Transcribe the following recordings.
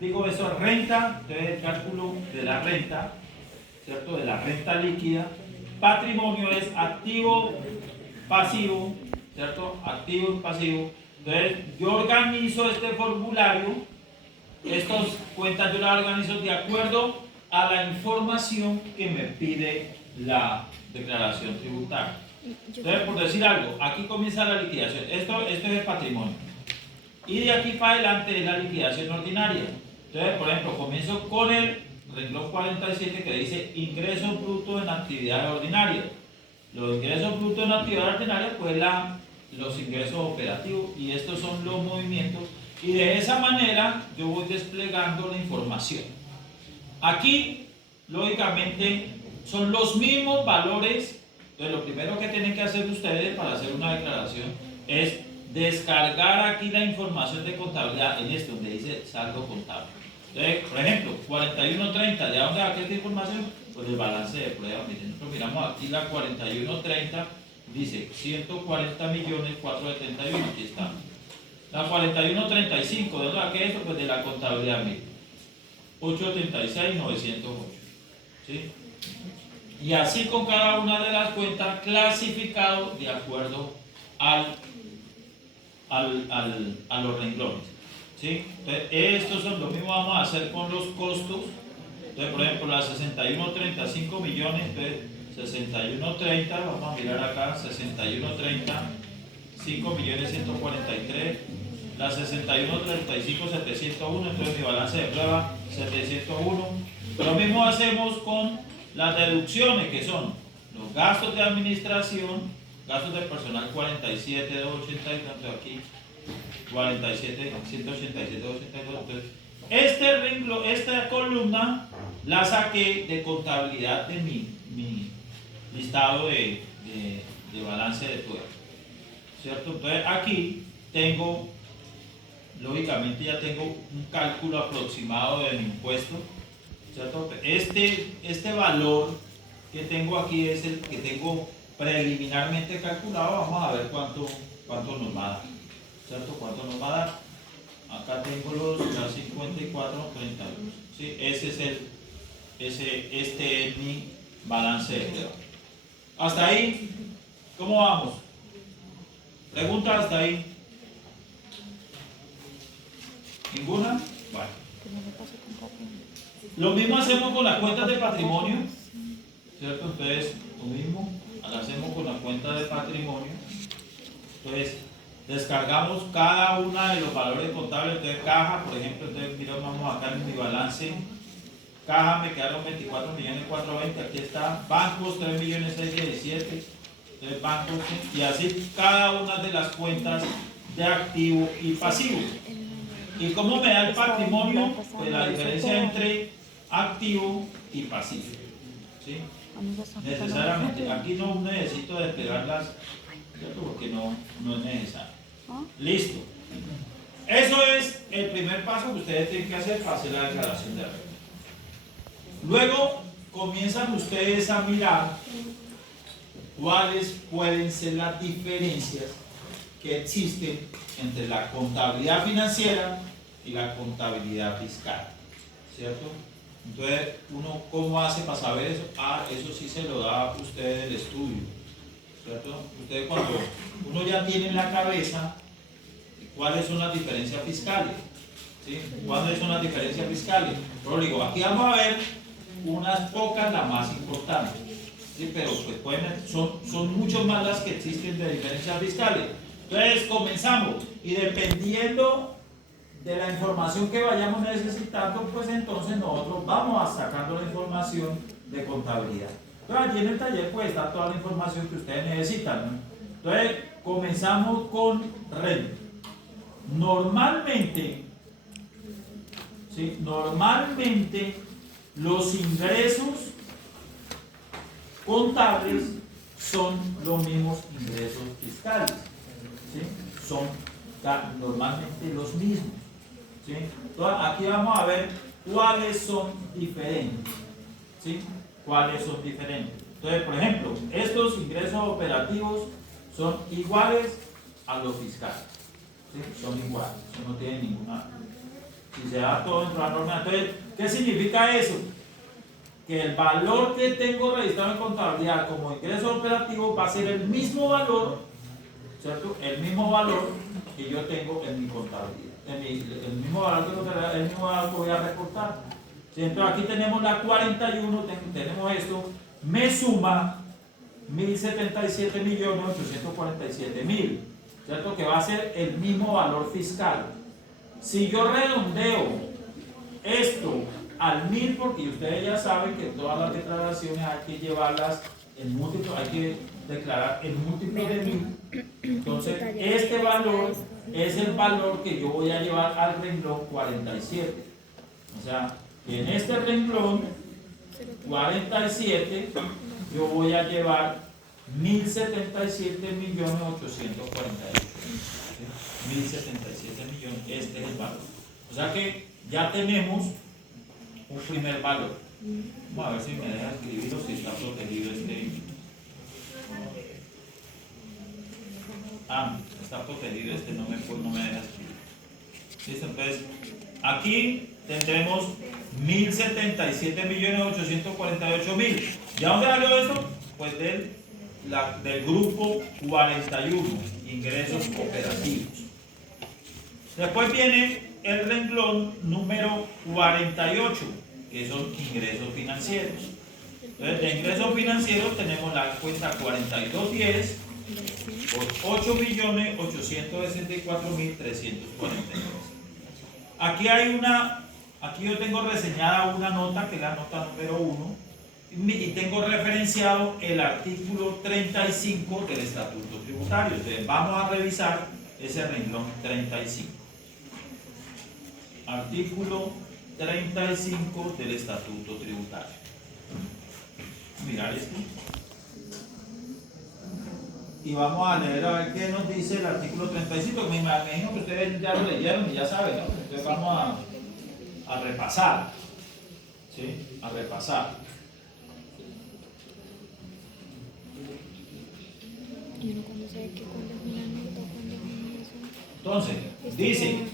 digo eso es renta, entonces el cálculo de la renta, ¿cierto? De la renta líquida. Patrimonio es activo, pasivo, ¿cierto? Activo y pasivo. Entonces yo organizo este formulario, estas cuentas yo las organizo de acuerdo a la información que me pide la declaración tributaria. Entonces, por decir algo, aquí comienza la liquidación. Esto es el patrimonio. Y de aquí para adelante es la liquidación ordinaria. Entonces, por ejemplo, comienzo con el renglón 47 que dice ingresos brutos en actividades ordinarias. Los ingresos brutos en actividades ordinarias, pues los ingresos operativos, y estos son los movimientos. Y de esa manera yo voy desplegando la información. Aquí, lógicamente, son los mismos valores. Entonces, lo primero que tienen que hacer ustedes para hacer una declaración es descargar aquí la información de contabilidad en esto donde dice saldo contable. Entonces, por ejemplo, 4130, ¿de dónde va esta información? Pues del balance de prueba. Miren, nosotros miramos aquí la 4130, dice 140.471, aquí está. La 4135, ¿de dónde va esto? Pues de la contabilidad misma. 836.908. ¿Sí? Y así con cada una de las cuentas clasificado de acuerdo a los renglones. ¿Sí? Entonces, estos son lo mismo vamos a hacer con los costos. Entonces, por ejemplo, la 6130, 5 millones, entonces 6130, vamos a mirar acá, 6130, 5.143.000, la 6135, 701, entonces mi balance de prueba, 701. Lo mismo hacemos con las deducciones, que son los gastos de administración, gastos de personal 47, 282, entonces aquí 47, 187, 282. Entonces, este renglón, esta columna la saqué de contabilidad de mi listado de balance de prueba, ¿cierto? Entonces aquí tengo, lógicamente ya tengo un cálculo aproximado de mi impuesto, ¿cierto? Este valor que tengo aquí es el que tengo preliminarmente calculado. Vamos a ver cuánto nos va a dar, ¿cierto? ¿Cuánto nos va a dar? Acá tengo las 54.32. ¿Sí? Este es mi balance de prueba. Hasta ahí, ¿cómo vamos? ¿Pregunta hasta ahí? ¿Ninguna? Vale. Lo mismo hacemos con las cuentas de patrimonio, ¿cierto? Entonces, lo mismo hacemos con la cuenta de patrimonio. Entonces, descargamos cada una de los valores contables. Entonces, caja, por ejemplo, entonces miramos, vamos acá en mi balance. Caja me quedaron 24.420.000, aquí está. Bancos 3.617.000. Entonces, bancos, y así cada una de las cuentas de activo y pasivo. ¿Y cómo me da el patrimonio? Pues la diferencia entre activo y pasivo. ¿Sí? Necesariamente, aquí no necesito desplegarlas, ¿cierto? Porque no es necesario. Listo. Eso es el primer paso que ustedes tienen que hacer para hacer la declaración de renta. Luego comienzan ustedes a mirar cuáles pueden ser las diferencias que existen entre la contabilidad financiera y la contabilidad fiscal, ¿cierto? Entonces, uno, ¿cómo hace para saber eso? Eso sí se lo da a usted el estudio, ¿cierto? Ustedes, cuando uno ya tiene en la cabeza cuáles son las diferencias fiscales, ¿sí? ¿Cuáles son las diferencias fiscales? Pero digo, aquí vamos a ver unas pocas, las más importantes, ¿sí? Pero pues son mucho más las que existen de diferencias fiscales. Entonces comenzamos, y dependiendo de la información que vayamos necesitando, pues entonces nosotros vamos sacando la información de contabilidad. Entonces allí en el taller pues está toda la información que ustedes necesitan, ¿no? Entonces comenzamos con renta. Normalmente los ingresos contables son los mismos ingresos fiscales, ¿sí? Son normalmente los mismos, ¿sí? Entonces aquí vamos a ver cuáles son diferentes, ¿sí? ¿Cuáles son diferentes? Entonces, por ejemplo, estos ingresos operativos son iguales a los fiscales, ¿sí? Son iguales, eso no tiene Si se da todo dentro de la norma. Entonces, ¿qué significa eso? Que el valor que tengo registrado en contabilidad como ingreso operativo va a ser el mismo valor, ¿cierto? El mismo valor que yo tengo en mi contabilidad. El mismo valor el mismo valor que voy a reportar. ¿Sí? Entonces aquí tenemos la 41, tenemos esto, me suma 1.077.847.000, ¿cierto? Que va a ser el mismo valor fiscal. Si yo redondeo esto al 1000, porque ustedes ya saben que todas las declaraciones hay que llevarlas en múltiplo, hay que declarar en múltiplo de 1000. Entonces, este valor es el valor que yo voy a llevar al renglón 47. O sea, en este renglón 47 yo voy a llevar 1.077.848.000. 1.077 millones, este es el valor. O sea que ya tenemos un primer valor. Vamos a ver si me deja escribir o si está protegido este. Está protegido este, no me deja escribir. ¿Listo? Entonces, aquí tendremos 1.077.848.000. ¿Ya dónde salió esto? Pues del grupo 41, ingresos operativos. Después viene el renglón número 48, que son ingresos financieros. Entonces, de ingresos financieros tenemos la cuenta 4210 por 8.864.342. Aquí yo tengo reseñada una nota, que es la nota número 1, y tengo referenciado el artículo 35 del Estatuto Tributario. Entonces, vamos a revisar ese renglón 35. Artículo 35 del Estatuto Tributario. Mirar esto. Y vamos a leer a ver qué nos dice el artículo 35. Me imagino que ustedes ya lo leyeron y ya saben, ¿no? Entonces vamos a repasar. ¿Sí? A repasar. Entonces, dice: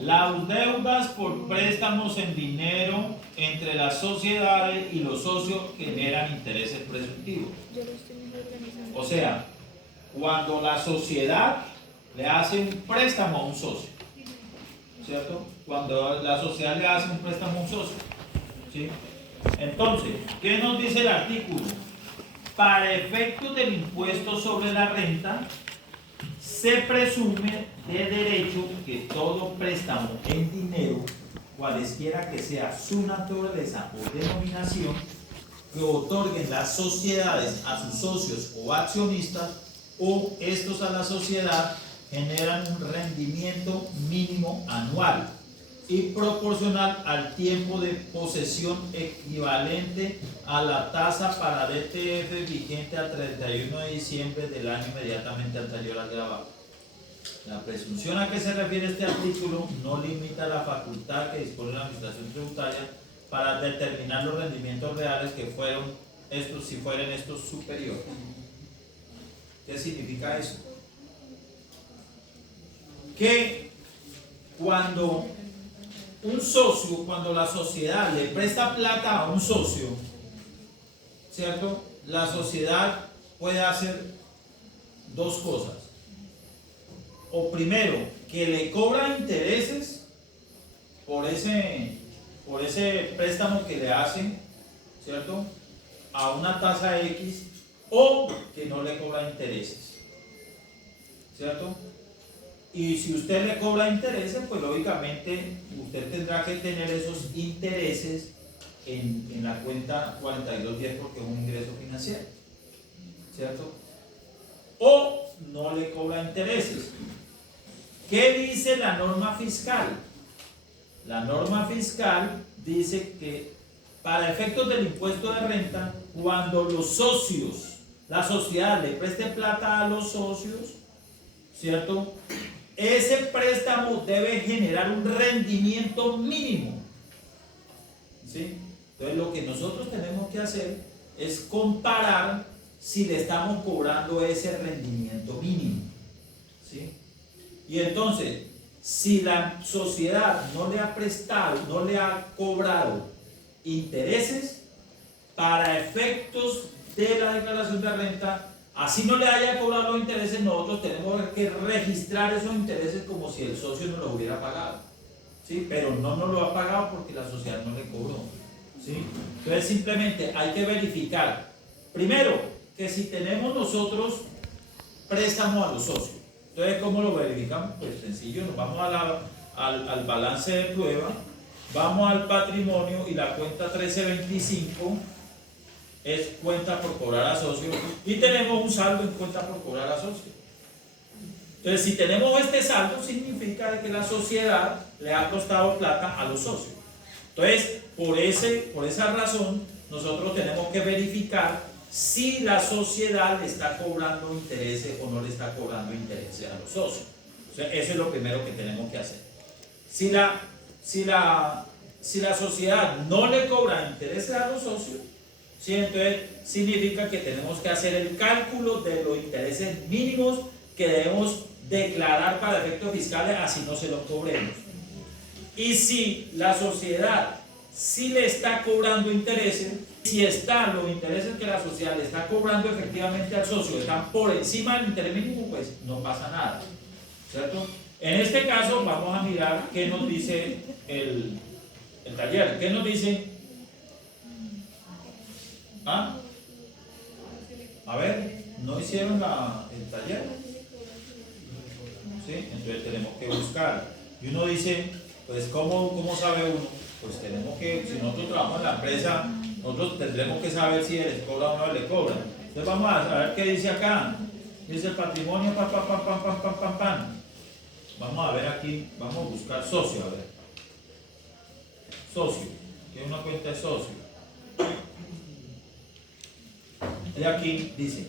las deudas por préstamos en dinero entre las sociedades y los socios generan intereses presuntivos. O sea, cuando la sociedad le hace un préstamo a un socio, ¿cierto? Cuando la sociedad le hace un préstamo a un socio, ¿sí? Entonces, ¿qué nos dice el artículo? Para efectos del impuesto sobre la renta, se presume de derecho que todo préstamo en dinero, cualesquiera que sea su naturaleza o denominación, que otorguen las sociedades a sus socios o accionistas o estos a la sociedad, generan un rendimiento mínimo anual y proporcional al tiempo de posesión equivalente a la tasa para DTF vigente al 31 de diciembre del año inmediatamente anterior al gravamen. La presunción a que se refiere este artículo no limita la facultad que dispone la Administración Tributaria para determinar los rendimientos reales que fueron estos, si fueran estos superiores. ¿Qué significa eso? Que cuando un socio, cuando la sociedad le presta plata a un socio, ¿cierto? La sociedad puede hacer dos cosas. O primero, que le cobra intereses por ese préstamo que le hacen, ¿cierto? A una tasa X, o que no le cobra intereses, ¿cierto? Y si usted le cobra intereses, pues lógicamente usted tendrá que tener esos intereses en la cuenta 4210 porque es un ingreso financiero, ¿cierto? O no le cobra intereses. ¿Qué dice la norma fiscal? La norma fiscal dice que para efectos del impuesto de renta, cuando los socios, la sociedad le preste plata a los socios, ¿cierto? Ese préstamo debe generar un rendimiento mínimo, ¿sí? Entonces lo que nosotros tenemos que hacer es comparar si le estamos cobrando ese rendimiento mínimo, ¿sí? Y entonces, si la sociedad no le ha prestado, no le ha cobrado intereses para efectos de la declaración de renta, así no le haya cobrado los intereses, nosotros tenemos que registrar esos intereses como si el socio nos los hubiera pagado, ¿sí? Pero no nos lo ha pagado porque la sociedad no le cobró, ¿sí? Entonces simplemente hay que verificar, primero, que si tenemos nosotros préstamos a los socios. Entonces, ¿cómo lo verificamos? Pues sencillo, nos vamos al balance de prueba, vamos al patrimonio y la cuenta 1325 es cuenta por cobrar a socio y tenemos un saldo en cuenta por cobrar a socio. Entonces, si tenemos este saldo, significa que la sociedad le ha costado plata a los socios. Entonces, por esa razón, nosotros tenemos que verificar si la sociedad le está cobrando intereses o no le está cobrando intereses a los socios. O sea, eso es lo primero que tenemos que hacer. Si la sociedad no le cobra intereses a los socios, ¿sí? Entonces significa que tenemos que hacer el cálculo de los intereses mínimos que debemos declarar para efectos fiscales, así no se los cobremos. Y si la sociedad sí le está cobrando intereses, si están los intereses que la sociedad le está cobrando efectivamente al socio, están por encima del interés mínimo, pues no pasa nada, ¿cierto? En este caso vamos a mirar qué nos dice el taller. ¿Qué nos dice? ¿Ah? A ver, ¿no hicieron el taller? ¿Sí? Entonces tenemos que buscar. Y uno dice, pues ¿cómo sabe uno? Pues tenemos que, si nosotros trabajamos en la empresa, nosotros tendremos que saber si les cobra o no les cobra. Entonces vamos a ver qué dice acá. Dice el patrimonio, pam. Vamos a ver aquí, vamos a buscar socio, a ver. Socio, que es una cuenta de socio. Y aquí dice,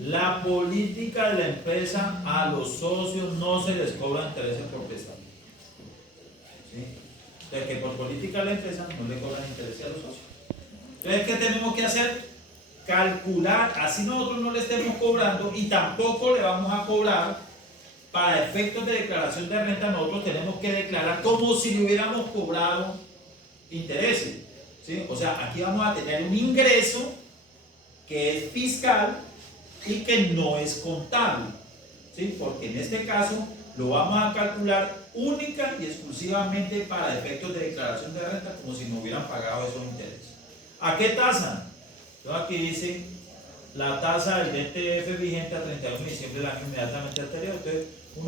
la política de la empresa a los socios no se les cobra intereses por prestar. ¿Sí? Entonces, que por política de la empresa no le cobran intereses a los socios. Entonces, ¿qué tenemos que hacer? Calcular, así nosotros no le estemos cobrando y tampoco le vamos a cobrar para efectos de declaración de renta. Nosotros tenemos que declarar como si le hubiéramos cobrado intereses, ¿sí? O sea, aquí vamos a tener un ingreso que es fiscal y que no es contable, ¿sí? Porque en este caso lo vamos a calcular única y exclusivamente para efectos de declaración de renta, como si nos hubieran pagado esos intereses. ¿A qué tasa? Entonces aquí dice la tasa del DTF vigente a 31 de diciembre del año inmediatamente anterior. Entonces